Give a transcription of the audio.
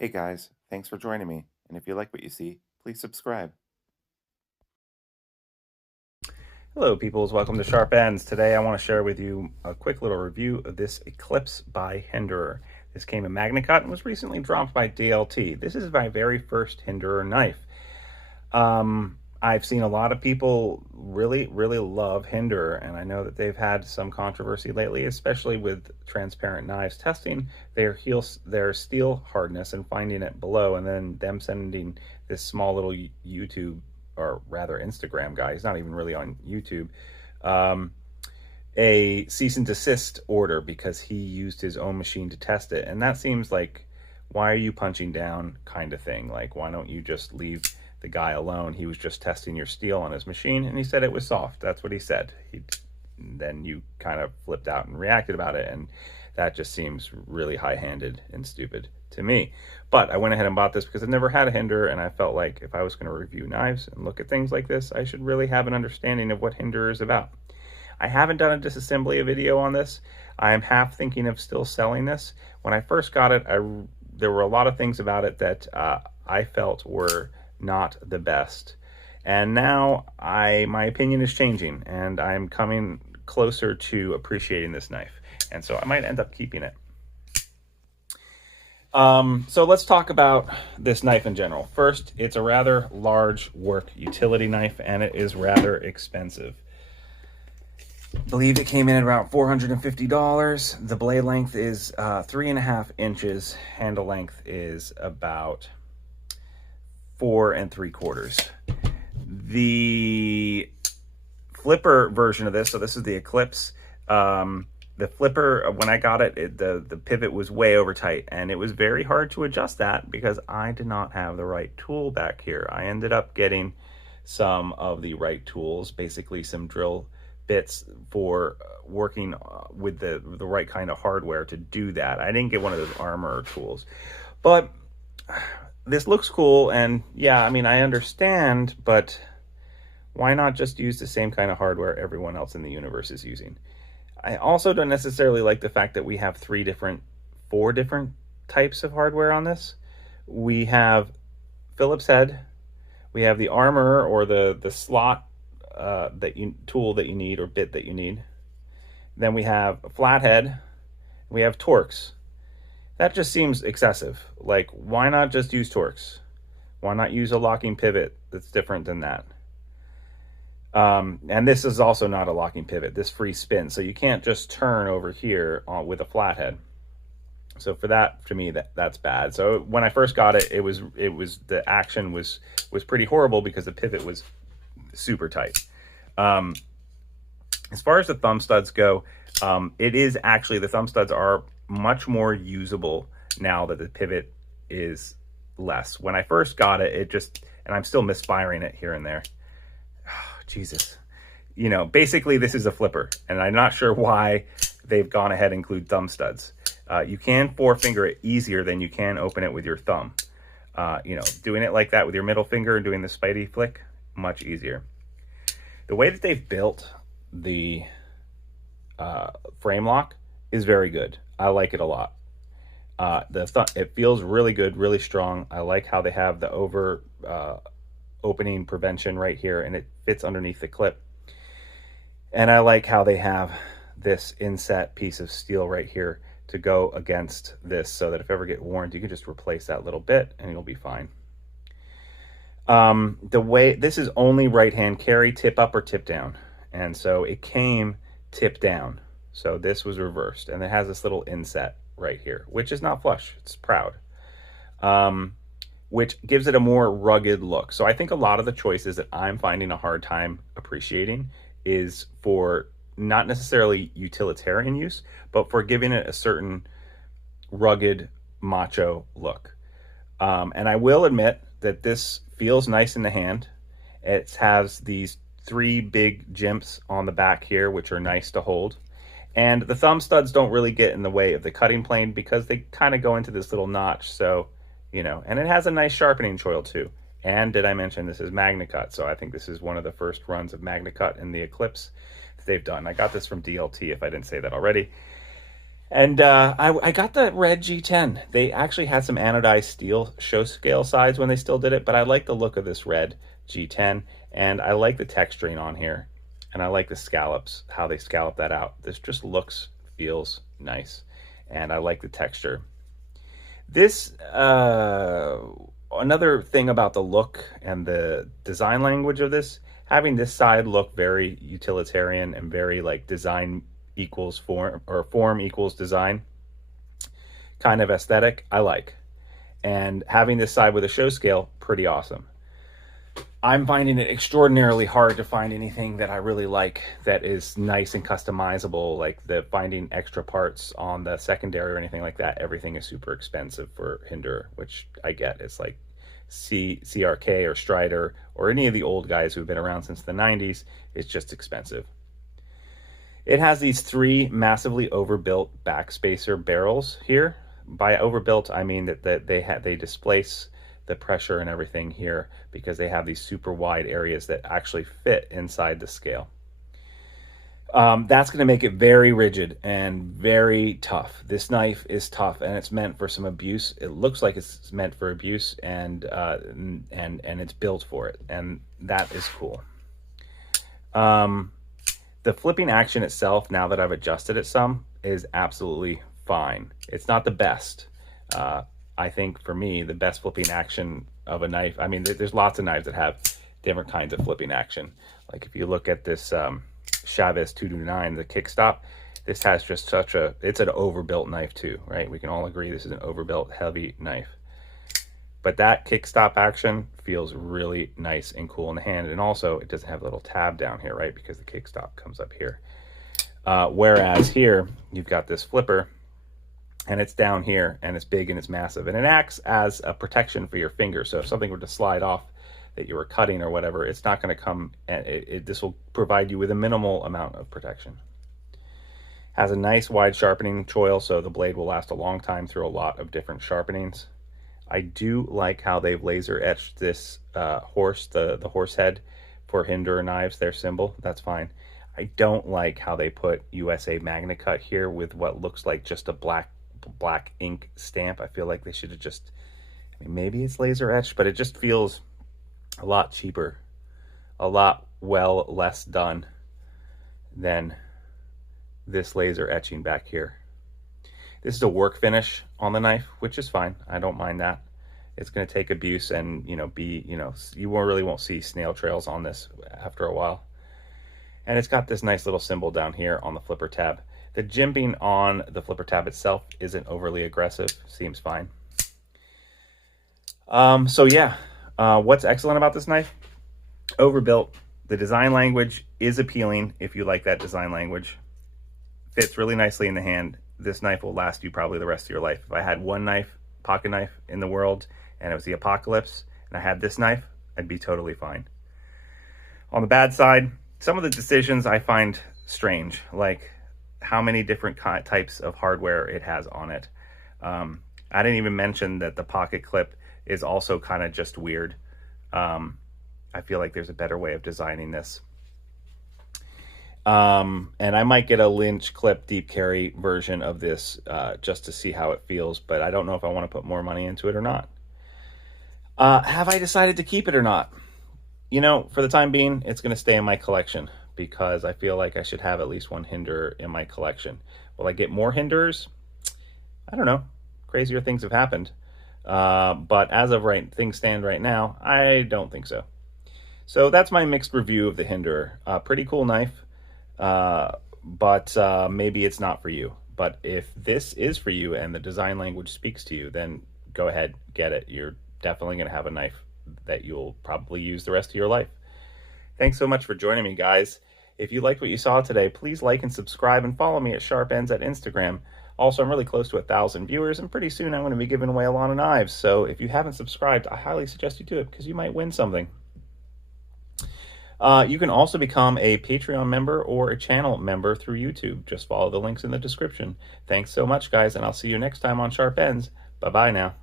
Hey guys, thanks for joining me. And if you like what you see, please subscribe. Hello peoples, welcome to Sharp Ends. Today I want to share with you a quick little review of this Eclipse by Hinderer. This came in Magnacut and was recently dropped by DLT. This is my very first Hinderer knife. I've seen a lot of people really love Hinderer, and I know that they've had some controversy lately, especially with transparent knives testing their steel hardness and finding it below, and then them sending this small little YouTube, or rather Instagram guy, he's not even really on YouTube, a cease and desist order because he used his own machine to test it. And that seems like, why are you punching down kind of thing? Like, why don't you just leave the guy alone? He was just testing your steel on his machine and he said it was soft. That's what he said. Then you kind of flipped out and reacted about it, and that just seems really high-handed and stupid to me. But I went ahead and bought this because I've never had a Hinderer, and I felt like if I was going to review knives and look at things like this, I should really have an understanding of what Hinderer is about. I haven't done a disassembly video on this. I'm half thinking of still selling this. When I first got it, there were a lot of things about it that I felt were not the best. And now my opinion is changing, and I'm coming closer to appreciating this knife. And so I might end up keeping it. So let's talk about this knife in general. First, it's a rather large work utility knife, and it is rather expensive. I believe it came in at about $450. The blade length is 3.5 inches. Handle length is about 4 3/4. The flipper version of this, so this is the Eclipse. The flipper, when I got it, the pivot was way over tight, and it was very hard to adjust that because I did not have the right tool back here. I ended up getting some of the right tools, basically some drill bits for working with the right kind of hardware to do that. I didn't get one of those armor tools, but this looks cool, and yeah, I mean, I understand, but why not just use the same kind of hardware everyone else in the universe is using? I also don't necessarily like the fact that we have four different types of hardware on this. We have Phillips head, we have the armor or the slot tool that you need, or bit that you need. Then we have a flathead. We have Torx. That just seems excessive. Like, why not just use Torx? Why not use a locking pivot that's different than that? And this is also not a locking pivot. This free spin, so you can't just turn over here with a flathead. So for that, to me, that's bad. So when I first got it, it was the action was pretty horrible because the pivot was super tight. As far as the thumb studs go, it is actually, the thumb studs are much more usable now that the pivot is less. When I first got it, and I'm still misfiring it here and there. Oh, Jesus. You know, basically this is a flipper, and I'm not sure why they've gone ahead and include thumb studs. You can four-finger it easier than you can open it with your thumb. You know, doing it like that with your middle finger and doing the Spidey flick, much easier. The way that they've built the frame lock is very good. I like it a lot. It feels really good, really strong. I like how they have the opening prevention right here, and it fits underneath the clip. And I like how they have this inset piece of steel right here to go against this, so that if ever get worn, you can just replace that little bit and it'll be fine. The way this is only right hand carry, tip up or tip down, and so it came tip down, so this was reversed, and it has this little inset right here, which is not flush, it's proud, which gives it a more rugged look. So I think a lot of the choices that I'm finding a hard time appreciating is for not necessarily utilitarian use, but for giving it a certain rugged macho look. And I will admit that this feels nice in the hand. It has these 3 big jimps on the back here, which are nice to hold. And the thumb studs don't really get in the way of the cutting plane because they kind of go into this little notch. So, you know, and it has a nice sharpening choil too. And did I mention this is Magnacut? So I think this is one of the first runs of Magnacut in the Eclipse that they've done. I got this from DLT, if I didn't say that already. And I got the red G10. They actually had some anodized steel show scale sides when they still did it, but I like the look of this red G10, and I like the texturing on here, and I like the scallops, how they scallop that out. This just looks, feels nice, and I like the texture. This, another thing about the look and the design language of this, having this side look very utilitarian and very like design equals form, or form equals design kind of aesthetic, I like. And having this side with a show scale, pretty awesome. I'm finding it extraordinarily hard to find anything that I really like that is nice and customizable, like the finding extra parts on the secondary or anything like that. Everything is super expensive for Hinderer, which I get. It's like CRK or Strider or any of the old guys who've been around since the 90s. It's just expensive. It has these 3 massively overbuilt backspacer barrels here. By overbuilt, I mean that they displace the pressure and everything here because they have these super wide areas that actually fit inside the scale. That's going to make it very rigid and very tough. This knife is tough, and it's meant for some abuse. It looks like it's meant for abuse, and it's built for it, and that is cool. The flipping action itself, now that I've adjusted it some, is absolutely fine. It's not the best. I think for me, the best flipping action of a knife, I mean, there's lots of knives that have different kinds of flipping action. Like if you look at this Chavez 229, the kickstop, this has just such a, it's an overbuilt knife too, right? We can all agree this is an overbuilt heavy knife. But that kickstop action feels really nice and cool in the hand. And also it doesn't have a little tab down here, right? Because the kickstop comes up here. Whereas here, you've got this flipper, and it's down here, and it's big and it's massive, and it acts as a protection for your finger. So if something were to slide off that you were cutting or whatever, it's not going to come, and this will provide you with a minimal amount of protection. Has a nice wide sharpening choil, so the blade will last a long time through a lot of different sharpenings. I do like how they've laser etched this horse, the horse head for Hinderer knives, their symbol. That's fine. I don't like how they put USA Magnacut here with what looks like just a black ink stamp. I feel like they should have just, I mean, maybe it's laser etched, but it just feels a lot cheaper, a lot less done than this laser etching back here. This is a work finish on the knife, which is fine. I don't mind that. It's going to take abuse and, you really won't see snail trails on this after a while. And it's got this nice little symbol down here on the flipper tab. The jimping on the flipper tab itself isn't overly aggressive, seems fine. So yeah, what's excellent about this knife? Overbuilt. The design language is appealing if you like that design language. Fits really nicely in the hand. This knife will last you probably the rest of your life. If I had one knife, pocket knife in the world, and it was the apocalypse, and I had this knife, I'd be totally fine. On the bad side, some of the decisions I find strange, like how many different types of hardware it has on it. I didn't even mention that the pocket clip is also kind of just weird. I feel like there's a better way of designing this. And I might get a Lynch clip deep carry version of this just to see how it feels, but I don't know if I want to put more money into it or not. Have I decided to keep it or not? For the time being, it's going to stay in my collection because I feel like I should have at least one Hinderer in my collection. Will I get more Hinderers? I don't know. Crazier things have happened. But as of things stand right now, I don't think so. So that's my mixed review of the Hinderer. Pretty cool knife. But maybe it's not for you. But if this is for you and the design language speaks to you, then go ahead, get it. You're definitely going to have a knife that you'll probably use the rest of your life. Thanks so much for joining me, guys. If you liked what you saw today, please like and subscribe and follow me at Sharp Ends at Instagram. Also, I'm really close to 1,000 viewers, and pretty soon I'm going to be giving away a lot of knives. So if you haven't subscribed, I highly suggest you do it because you might win something. You can also become a Patreon member or a channel member through YouTube. Just follow the links in the description. Thanks so much, guys, and I'll see you next time on Sharp Ends. Bye-bye now.